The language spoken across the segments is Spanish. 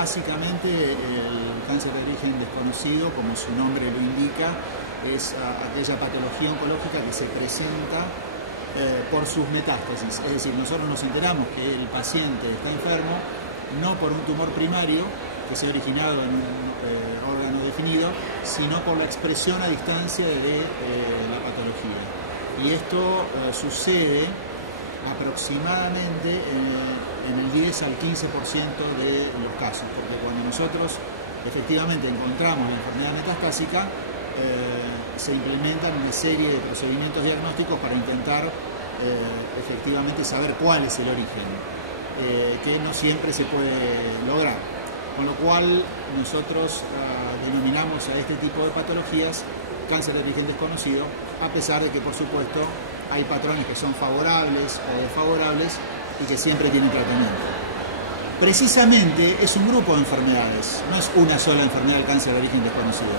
Básicamente el cáncer de origen desconocido, como su nombre lo indica, es aquella patología oncológica que se presenta por sus metástasis. Es decir, nosotros nos enteramos que el paciente está enfermo no por un tumor primario que se ha originado en un órgano definido, sino por la expresión a distancia de la patología. Y esto sucede aproximadamente en el 10 al 15% de los casos, porque cuando nosotros efectivamente encontramos la enfermedad metastásica, se implementan una serie de procedimientos diagnósticos para intentar efectivamente saber cuál es el origen, que no siempre se puede lograr. Con lo cual nosotros denominamos a este tipo de patologías cáncer de origen desconocido, a pesar de que por supuesto hay patrones que son favorables o desfavorables y que siempre tienen tratamiento. Precisamente es un grupo de enfermedades, no es una sola enfermedad del cáncer de origen desconocido.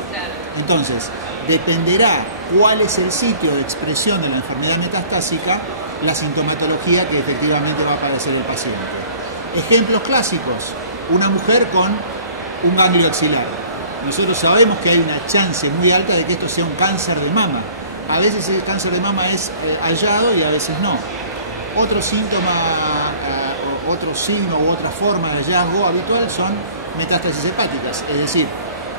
Entonces, dependerá cuál es el sitio de expresión de la enfermedad metastásica, la sintomatología que efectivamente va a padecer el paciente. Ejemplos clásicos: una mujer con un ganglio axilar. Nosotros sabemos que hay una chance muy alta de que esto sea un cáncer de mama. A veces el cáncer de mama es hallado y a veces no. Otro síntoma, otro signo u otra forma de hallazgo habitual son metástasis hepáticas, es decir,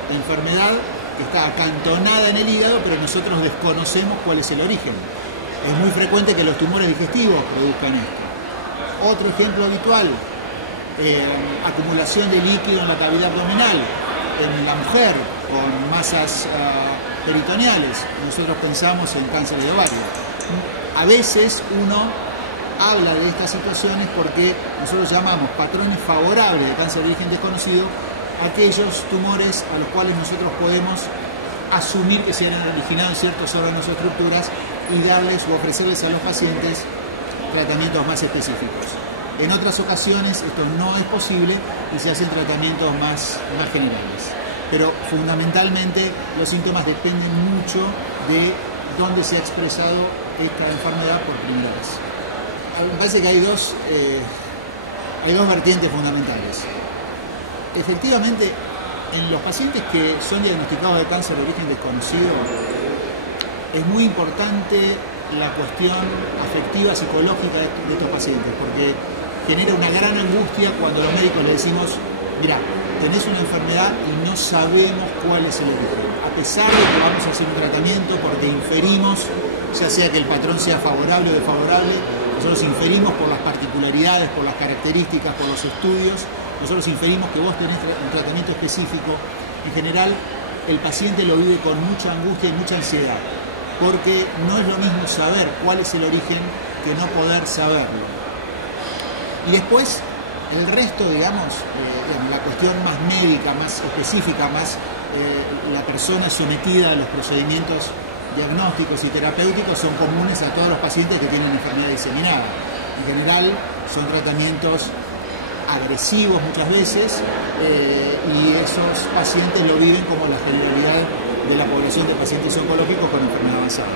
enfermedad que está acantonada en el hígado, pero nosotros desconocemos cuál es el origen. Es muy frecuente que los tumores digestivos produzcan esto. Otro ejemplo habitual: acumulación de líquido en la cavidad abdominal en la mujer con masas peritoneales. Nosotros pensamos en cáncer de ovario. A veces uno habla de estas situaciones porque nosotros llamamos patrones favorables de cáncer de origen desconocido aquellos tumores a los cuales nosotros podemos asumir que se han originado en ciertos órganos o estructuras y darles o ofrecerles a los pacientes tratamientos más específicos. En otras ocasiones esto no es posible y se hacen tratamientos más generales. Pero fundamentalmente los síntomas dependen mucho de dónde se ha expresado esta enfermedad por primera vez. Me parece que hay dos vertientes fundamentales. Efectivamente, en los pacientes que son diagnosticados de cáncer de origen desconocido, es muy importante la cuestión afectiva, psicológica de estos pacientes, porque genera una gran angustia cuando los médicos le decimos: mira, tenés una enfermedad y no sabemos cuál es el origen. A pesar de que vamos a hacer un tratamiento porque inferimos, ya sea que el patrón sea favorable o desfavorable, nosotros inferimos por las particularidades, por las características, por los estudios, nosotros inferimos que vos tenés un tratamiento específico. En general, el paciente lo vive con mucha angustia y mucha ansiedad, porque no es lo mismo saber cuál es el origen que no poder saberlo. Y después, el resto, digamos, la cuestión más médica, más específica, más la persona sometida a los procedimientos diagnósticos y terapéuticos son comunes a todos los pacientes que tienen enfermedad diseminada. En general, son tratamientos agresivos muchas veces y esos pacientes lo viven como la generalidad de la población de pacientes oncológicos con enfermedad avanzada.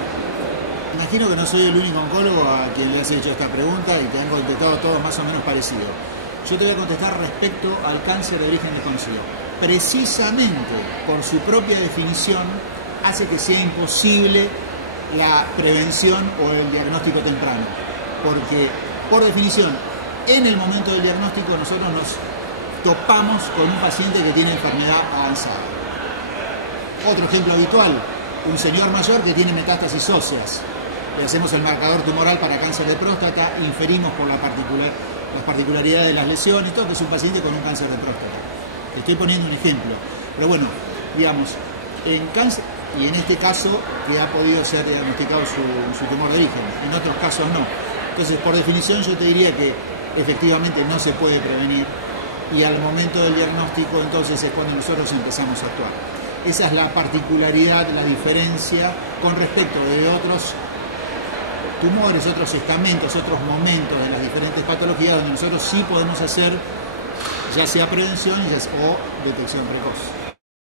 Imagino que no soy el único oncólogo a quien le has hecho esta pregunta y te han contestado todos más o menos parecido. Yo te voy a contestar respecto al cáncer de origen desconocido. Precisamente por su propia definición hace que sea imposible la prevención o el diagnóstico temprano, porque por definición en el momento del diagnóstico nosotros nos topamos con un paciente que tiene enfermedad avanzada. Otro ejemplo habitual: un señor mayor que tiene metástasis óseas. Le hacemos el marcador tumoral para cáncer de próstata, inferimos por las particularidades de las lesiones, todo, que es un paciente con un cáncer de próstata. Te estoy poniendo un ejemplo. Pero bueno, digamos, en cáncer, y en este caso que ha podido ser diagnosticado su tumor de origen, en otros casos no. Entonces, por definición yo te diría que efectivamente no se puede prevenir, y al momento del diagnóstico entonces es cuando nosotros empezamos a actuar. Esa es la particularidad, la diferencia con respecto de otros tumores, otros estamentos, otros momentos de las diferentes patologías donde nosotros sí podemos hacer ya sea prevención o detección precoz.